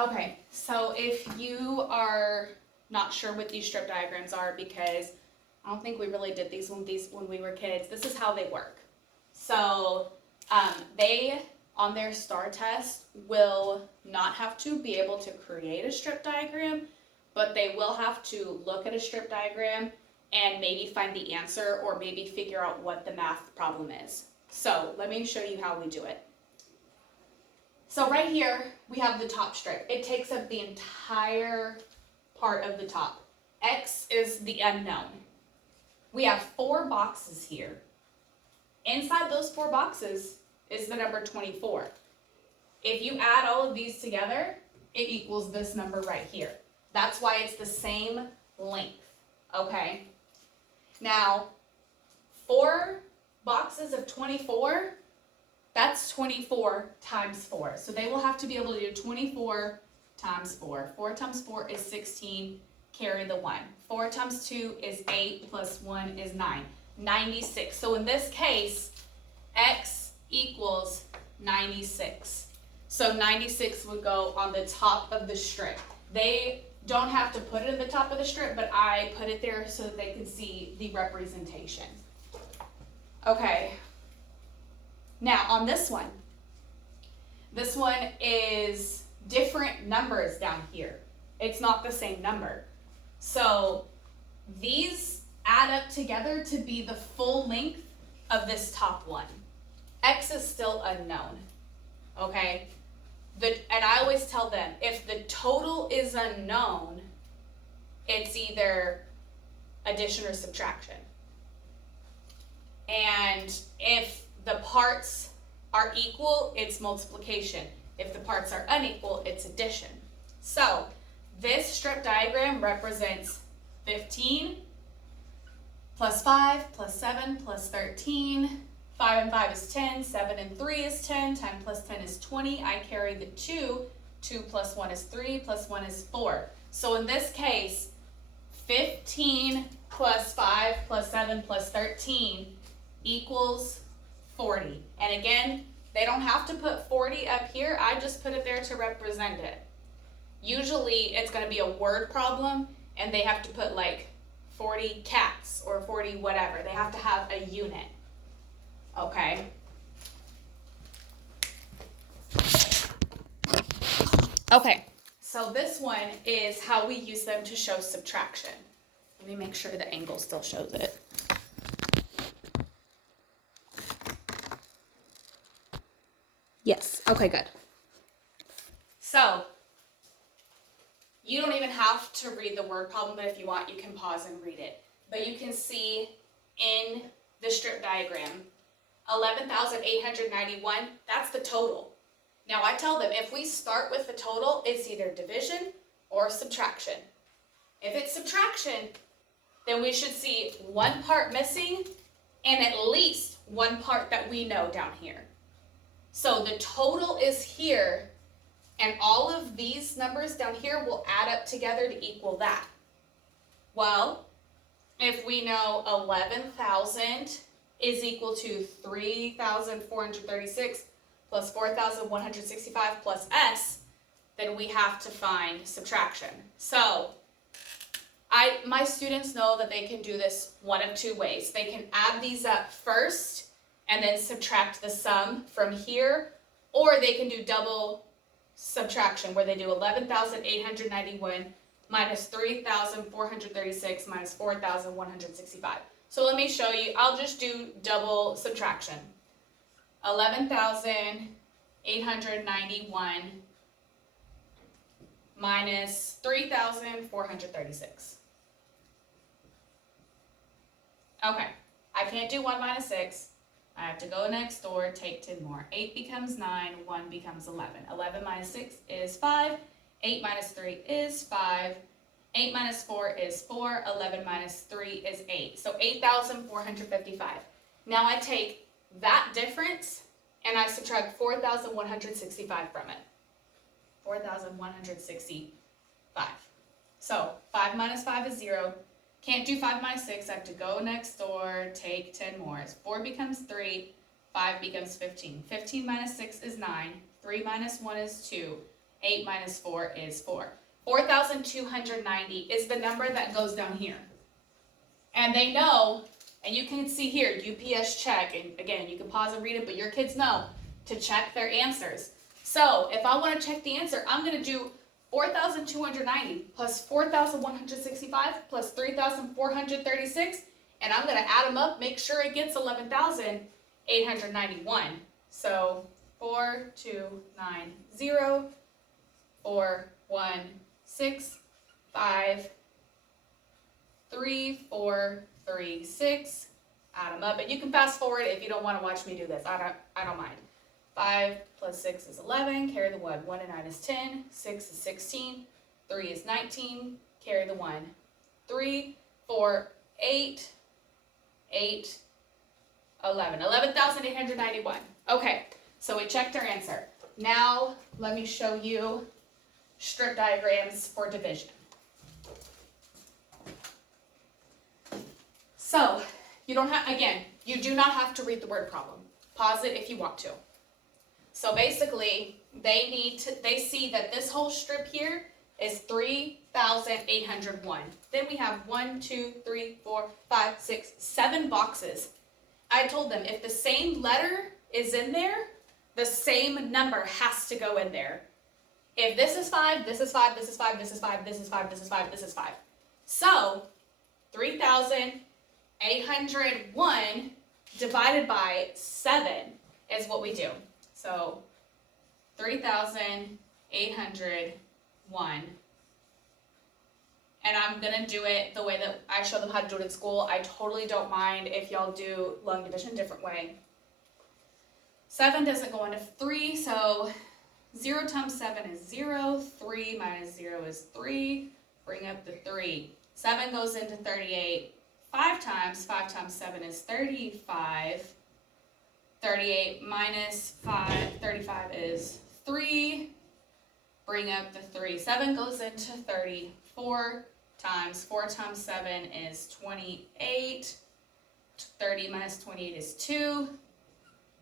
Okay, so if you are not sure what these strip diagrams are, because I don't think we really did these when we were kids, this is how they work. So they, on their STAR test, will not have to be able to create a strip diagram, but they will have to look at a strip diagram and maybe find the answer or maybe figure out what the math problem is. So let me show you how we do it. So right here, we have the top strip. It takes up the entire part of the top. X is the unknown. We have 4 boxes here. Inside those 4 boxes is the number 24. If you add all of these together, it equals this number right here. That's why it's the same length, okay? Now, 4 boxes of 24, that's 24 times 4. So they will have to be able to do 24 times 4. 4 times 4 is 16, carry the 1. 4 times 2 is 8, plus 1 is 9. 96. So in this case, X equals 96. So 96 would go on the top of the strip. They don't have to put it in the top of the strip, but I put it there so that they could see the representation. Okay. Now on this one is different numbers down here. It's not the same number. So these add up together to be the full length of this top one. X is still unknown, okay? And I always tell them, if the total is unknown, it's either addition or subtraction. And if the parts are equal, it's multiplication. If the parts are unequal, it's addition. So this strip diagram represents 15 plus 5 plus 7 plus 13. 5 and 5 is 10, 7 and 3 is 10, 10 plus 10 is 20. I carry the 2, 2 plus 1 is 3, plus 1 is 4. So in this case, 15 plus 5 plus 7 plus 13 equals 40. And again, they don't have to put 40 up here, I just put it there to represent it. Usually it's going to be a word problem and they have to put like 40 cats or 40 whatever. They have to have a unit. Okay. Okay, so this one is how we use them to show subtraction. Let me make sure the angle still shows it. Yes, okay, good. So, you don't even have to read the word problem, but if you want, you can pause and read it. But you can see in the strip diagram, 11,891, that's the total. Now I tell them, if we start with the total, it's either division or subtraction. If it's subtraction, then we should see one part missing and at least one part that we know down here. So the total is here, and all of these numbers down here will add up together to equal that. Well, if we know 11,000 is equal to 3,436 plus 4,165 plus S, then we have to find subtraction. So my students know that they can do this one of 2 ways. They can add these up first and then subtract the sum from here, or they can do double subtraction where they do 11,891 minus 3,436 minus 4,165. So let me show you, I'll just do double subtraction. 11,891 minus 3,436. Okay, I can't do 1 minus 6. I have to go next door, take 10 more. 8 becomes 9, 1 becomes 11. 11 minus 6 is 5, 8 minus 3 is 5, 8 minus 4 is 4, 11 minus 3 is 8. So 8,455. Now I take that difference and I subtract 4,165 from it. 4,165. So 5 minus 5 is 0. Can't do 5 minus 6. I have to go next door, take 10 more. 4 becomes 3, 5 becomes 15. 15 minus 6 is 9. 3 minus 1 is 2. 8 minus 4 is 4. 4,290 is the number that goes down here. And they know, and you can see here, UPS check, and again, you can pause and read it, but your kids know to check their answers. So if I want to check the answer, I'm going to do 4,290 plus 4,165 plus 3,436, and I'm going to add them up, make sure it gets 11,891. So 4290, 4165, 3436, add them up, and you can fast forward if you don't want to watch me do this. I don't mind. 5 plus 6 is 11, carry the 1. 1 and 9 is 10, 6 is 16, 3 is 19, carry the 1. 3, 4, 8, 8, 11. 11,891. Okay, so we checked our answer. Now let me show you strip diagrams for division. So you don't have, again, you do not have to read the word problem. Pause it if you want to. So basically, they see that this whole strip here is 3,801. Then we have 1, 2, 3, 4, 5, 6, 7 boxes. I told them if the same letter is in there, the same number has to go in there. If this is 5, this is 5, this is 5, this is 5, this is 5, this is 5, this is 5. So 3,801 divided by 7 is what we do. So 3,801. And I'm going to do it the way that I show them how to do it in school. I totally don't mind if y'all do long division a different way. 7 doesn't go into 3, so 0 times 7 is 0. 3 minus 0 is 3. Bring up the 3. 7 goes into 38. 5 times 7 is 35. 38 minus 35 is 3. Bring up the 3. 7 goes into 34 times 4 times 7 is 28. 30 minus 28 is 2.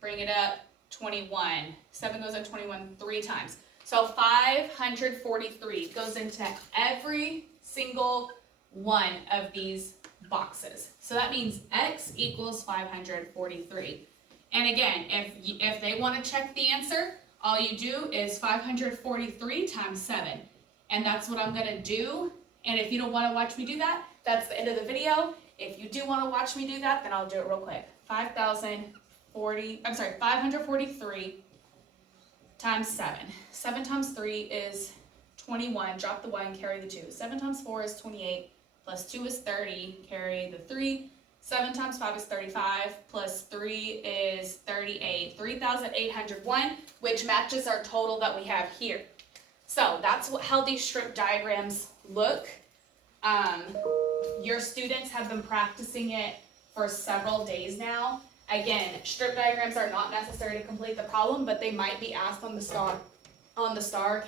Bring it up, 21. 7 goes up 21 3 times. So 543 goes into every single one of these boxes. So that means X equals 543. And again, if they want to check the answer, all you do is 543 times 7. And that's what I'm going to do. And if you don't want to watch me do that, that's the end of the video. If you do want to watch me do that, then I'll do it real quick. 543 times 7. 7 times 3 is 21. Drop the 1, carry the 2. 7 times 4 is 28. Plus 2 is 30. Carry the 3. 7 times 5 is 35, plus 3 is 38, 3,801, which matches our total that we have here. So that's how these strip diagrams look. Your students have been practicing it for several days now. Again, strip diagrams are not necessary to complete the problem, but they might be asked on the star.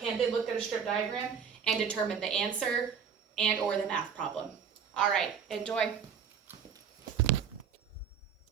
Can they look at a strip diagram and determine the answer and or the math problem? All right, enjoy.